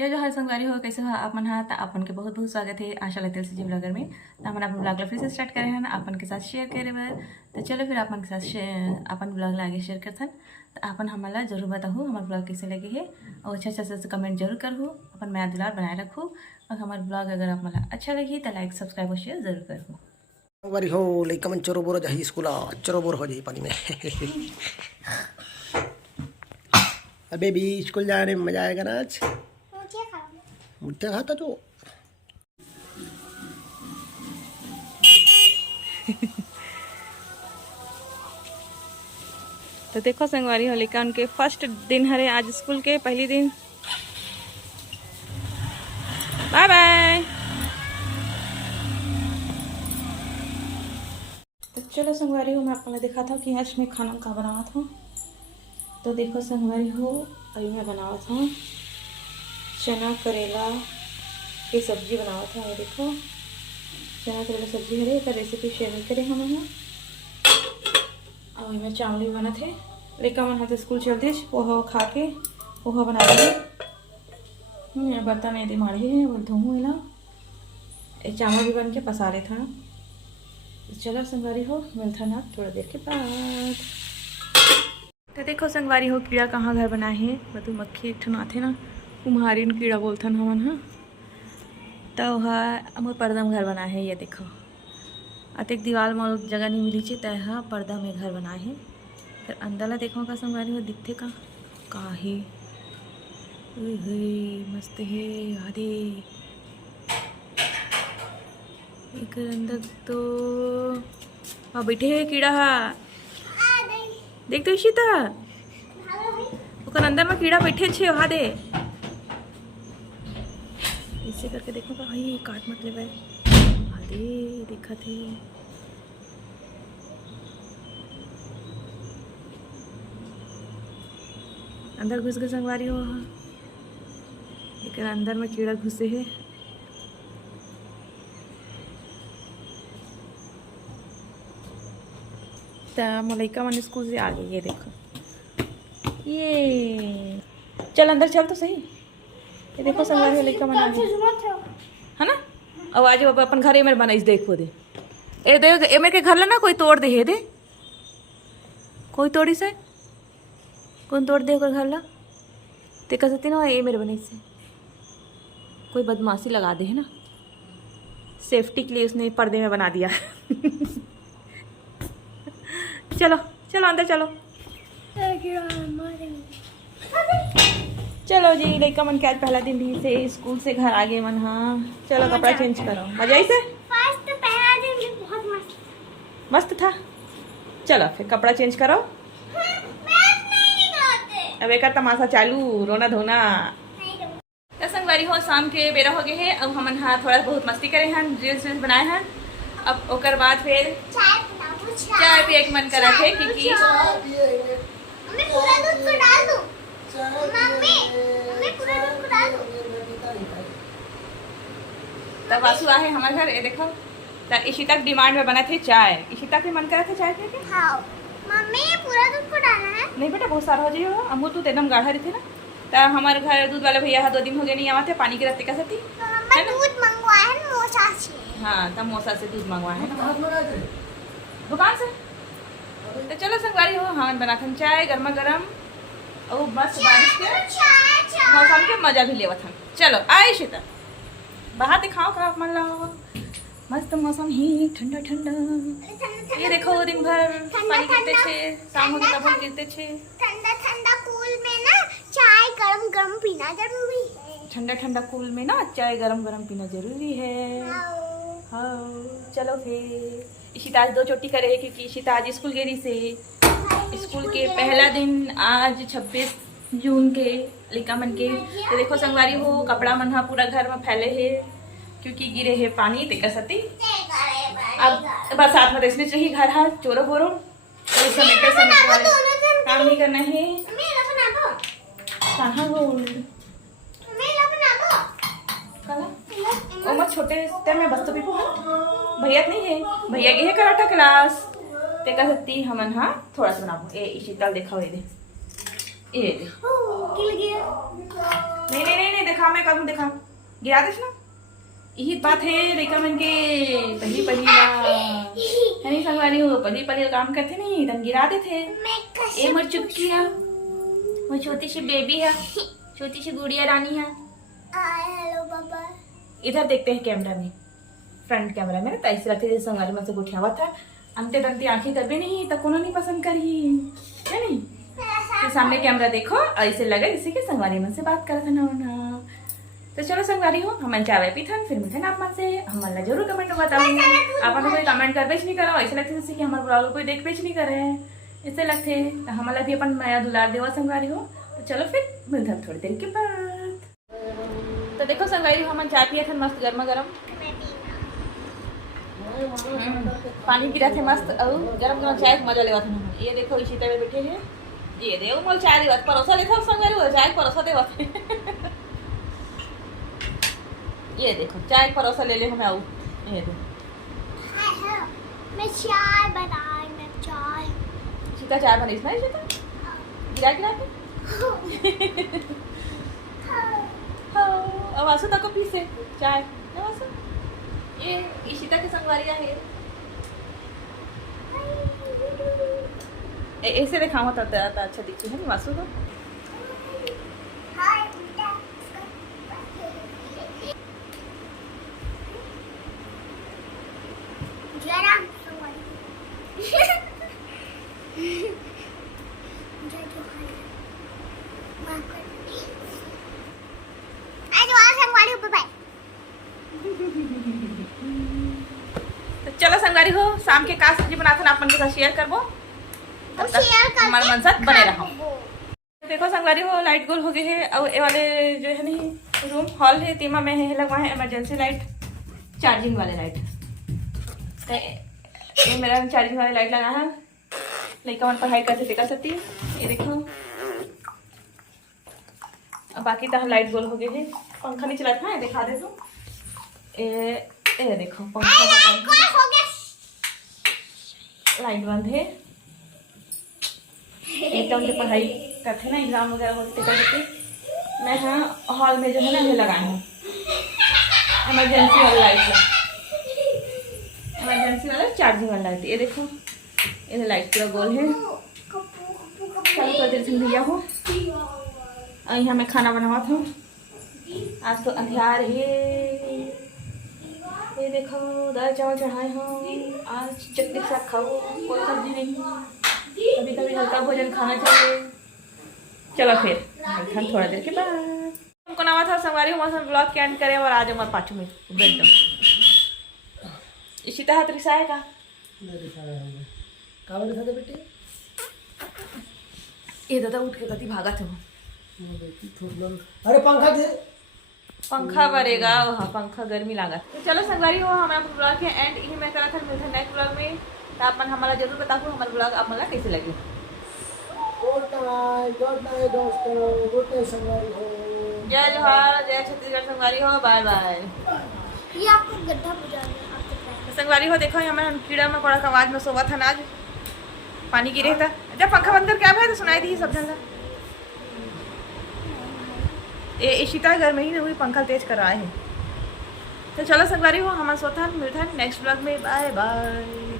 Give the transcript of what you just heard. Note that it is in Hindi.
जो जो हर संगवारी हो कैसे हो आप मन हा तो अपन के बहुत बहुत स्वागत है आशा लगता है ब्लॉगर में। तो अपन अपन ब्लॉग फिर से स्टार्ट करे हैं अपन के साथ शेयर करे बार। तो चलो फिर अपन के साथ अपन ब्लॉग ला आगे शेयर करथन। तो अपन हमारा जरूर बताओ हमारे ब्लॉग कैसे लगे है और अच्छा से कमेंट जरूर करूँ। अपन मैं दुलार बनाए रखूँ और हमारे ब्लॉग अगर आप मला अच्छा लगी तो लाइक सब्सक्राइब और शेयर जरूर करूँ। बारी हो लइका मन चोरो बोरो जाही स्कूल चोरो बोर हो जाही पानी में। अबे भी स्कूल जाने में मजा आएगा ना आज। मुझे खाता तो तो देखो संगवारी हो लेकर उनके फर्स्ट दिन हरे आज स्कूल के पहली दिन। Bye bye. तो चलो संगवारी हो मैं आपको दिखा था कि आज मैं खाना का बनावा था। तो देखो संगवारी हो अभी मैं बनावा था चना करेला की सब्जी बनावा था। ये देखो चना करेला सब्जी हरे का रेसिपी शेयर करे हम और मैं चावल भी बना थे लेकिन मन हाथ स्कूल चलते पोहा खा के पोहा बना लिए बर्तन यदि माढ़े हैं और धोऊँ ना चावल भी बन के पसा रहे था। चलो संगवारी हो मिलता ना थोड़ा देर के बाद। तो देखो संगवारी हो कीड़ा कहाँ घर बनाए हैं मधुमक्खी ठनाथे ना कुम्हारी कीड़ा बोलथन हमन हाँ। तो मोर पर्दा में घर बनाए है। ये देखो अतिक दीवार में जगह नहीं मिली चे तह पर्दा में घर बनाए हैं। फिर अंदर ला देखो का संगवारी हो दिखते का है मस्त है आदे एक अंदर तो बैठे है कीड़ा हा देख तो इसी अंदर में कीड़ा बैठे छे वहाँ दे ऐसे करके देखो का भाई काट मत ले आदे देखा थे अंदर घुस गए संगवारी हो लेकिन अंदर में कीड़ा घुसे है। मलाइका मन स्कूल से आ गई। ये देखो ये चल अंदर चल तो सही। ये देखो संगवारी मलाइका मन आ गई है ना। अब आज अपन घर मेरे बनाइस देखो दे ए दे ए मेरे के घर ला ना कोई तोड़ दे हे दे कोई तोड़ी से कौन तोड़ दे घर ला ते कह सकती ना ये मेरे बने से कोई बदमाशी लगा दे है ना। सेफ्टी के लिए उसने पर्दे में बना दिया। चलो चलो अंदर चलो चलो जी लड़का मन के आज पहला दिन भी से स्कूल से घर आ गए मन। हाँ चलो कपड़ा चेंज करो मजा आई से पहला दिन भी बहुत मस्त था। चलो फिर कपड़ा चेंज करो अब एक तमाशा चालू रोना धोना। संगवारी हो शाम के बेरा हो गए है अब हमन हाँ थोड़ा बहुत मस्ती करे हैं रील्स बनाए हैं। अब ओकर बाद फिर चाय पिए के मन करा थे क्योंकि मम्मी पूरा दूध को डाल दो मम्मी पूरा दूध को डाल दो। तब वासु आए हमारे घर ये देखो तो इसी तक डिमांड में बना थे चाय इसी तक मन करा था चाय पिए। हाँ मम्मी पूरा दूध को डालना है। नहीं बेटा बहुत सारा हो जाइए अमूल दूध एकदम गाढ़ा रहते ना। तो हमारे घर दूध वाले भैया 2 दिन हो गए नहीं आते पानी की रत्ती का सती तो दूध मंगवाए हैं मोसा से। हाँ तब मौसा से दूध मंगवाए हैं दुकान से। तो चलो संगवारी हो हाँ बनाथन चाय गर्मा गर्म और बस बारिश के मौसम के मजा भी लेवत हम। चलो आए शीता बाहर दिखाओ का मन ला मस्त मौसम ही ठंडा ठंडा। ये देखो दिन भर पानी गिरते छे शाम होने तब गिरते छे। ठंडा ठंडा कूल में ना चाय गरम गरम पीना जरूरी है। ठंडा ठंडा कूल में ना चाय गरम गरम पीना जरूरी है। हाँ चलो फिर इशिता आज 2 चोटी करे क्योंकि इशिता आज स्कूल गेरी से स्कूल के पहला दिन आज 26 जून के लिका मन के। तो देखो संगवारी हो कपड़ा मन हा पूरा घर में फैले है क्योंकि गिरे है पानी ते कसती। अब बरसात में इसलिए चाहिए घर हाथ चोरो बोरो तो समेटे काम नहीं करना है। कहाँ ओ मत छोटे टाइम में बस तो भी भैया नहीं है भैया की है कराटा क्लास ते कह सकती हमन हाँ थोड़ा सा बनाओ ए शीतल देखो ये दे ये दे गिर गया नहीं नहीं नहीं, नहीं दिखा मैं करूँ दिखा गिरा देस ना यही बात है लड़का मन के पहली पहली है नहीं संगवारी हो पहली पहली काम करते नहीं तन गिरा देते ए मर चुपकी है वो छोटी सी बेबी है छोटी सी गुड़िया रानी है हेलो बाबा। इधर देखते हैं कैमरा में फ्रंट कैमरा में तो ऐसे लगते जैसे संगवारी में से उठावा था अंते तंते आंखें कर भी नहीं तो कोनो नहीं पसंद करी है नहीं तो सामने कैमरा देखो ऐसे लगा जैसे कि संगवारी मन से बात करत ना होना। तो चलो संगवारी हो हम चाय पी थन फिर मिलते आप मन से हमारा जरूर कमेंट में बताओ आप कोई कमेंट कर बेच नहीं करो ऐसे लगते जैसे कि हमारे ब्लॉग कोई देख बेच नहीं करे ऐसे लगते तो हमारा भी अपन नया दुलार देवा संगवारी हो। तो चलो फिर मिलते हैं थोड़ी देर के बाद। तो देखो संगवारी हम चाय पिया थे मस्त गर्मा गर्म पानी पी रहे थे मस्त और गरम गरम चाय मजा लेवा था। ये देखो इसी तरह बैठे हैं ये देखो मोल चाय देवा परोसा लेता संगवारी हो चाय परोसा देवा ये देखो चाय परोसा ले ले हमें आऊ ये देखो मैं चाय बनाई मैं चाय सीता चाय बनीस ना सीता गिरा के अब आसू तक पी से चाय आसू ये इशिता के संगवारी है ऐसे दिखाओ तो अच्छा दिखती है वासु को तो चलो संगवारी हो शाम के का सब्जी बनाते ना अपन के साथ शेयर करबो हमारे मन साथ बने रहो। देखो संगवारी हो लाइट गोल हो गई है और ये वाले जो है नहीं रूम हॉल है तीमा में है लगवा है इमरजेंसी लाइट चार्जिंग वाले लाइट तो ये मेरा चार्जिंग वाले लाइट लगा है लड़का मन पढ़ाई करते कर सकती है। ये देखो अब बाकी तो लाइट गोल हो गई है पंखा नहीं चला था दिखा दे तो ये देखो पंखा लाइट बंद है एकदम जो पढ़ाई करते ना एग्जाम वगैरह होते करते मैं हाँ हॉल में जो है ना ये लगाई हूँ इमरजेंसी वाला लाइट है इमरजेंसी वाला चार्जिंग वाला लाइट। ये देखो ये लाइट पूरा गोल है चलो थोड़ी देर से भैया हो यहाँ मैं खाना बनावा था आज तो अंधियार है। ये देखो दाल चावल चढ़ाए हो आज चटनी के साथ खाओ कोई सब्जी नहीं कभी कभी हल्का भोजन खाना चाहिए। चलो फिर थोड़ा देर के बाद हमको नामा था संगवारी हमारे ब्लॉग के एंड करें और आज हमारे पाछू में बैठ जाओ इशिता हाथ रिसाए का बेटे ये दादा उठ के कति भागा थे अरे पंखा दे पंखा भरेगा वहाँ पंखा गर्मी लगा। तो चलो संगवारी हो हमारा ब्लॉग के एंड यही मैं करा था मिलता नेक्स्ट ब्लॉग में तो अपन हमारा जरूर बताओ हमारा ब्लॉग आप मतलब कैसे लगे। गुड नाइट दोस्तों गुड नाइट संगवारी हो जय जोहार जय छत्तीसगढ़ संगवारी हो बाय बाय। ये आपको गड्ढा बुझाना आपके संगवारी हो देखो हमें हम कीड़ा में पड़ा आवाज में सोवा था ना आज पानी गिरे था जब पंखा बंद करके आया तो सुनाई दी सब जन ये इशिता घर में ही हुई पंखा तेज करवाए हैं। तो चलो संगवारी हो हमारा सोता मिलता है नेक्स्ट ब्लॉग में बाय बाय।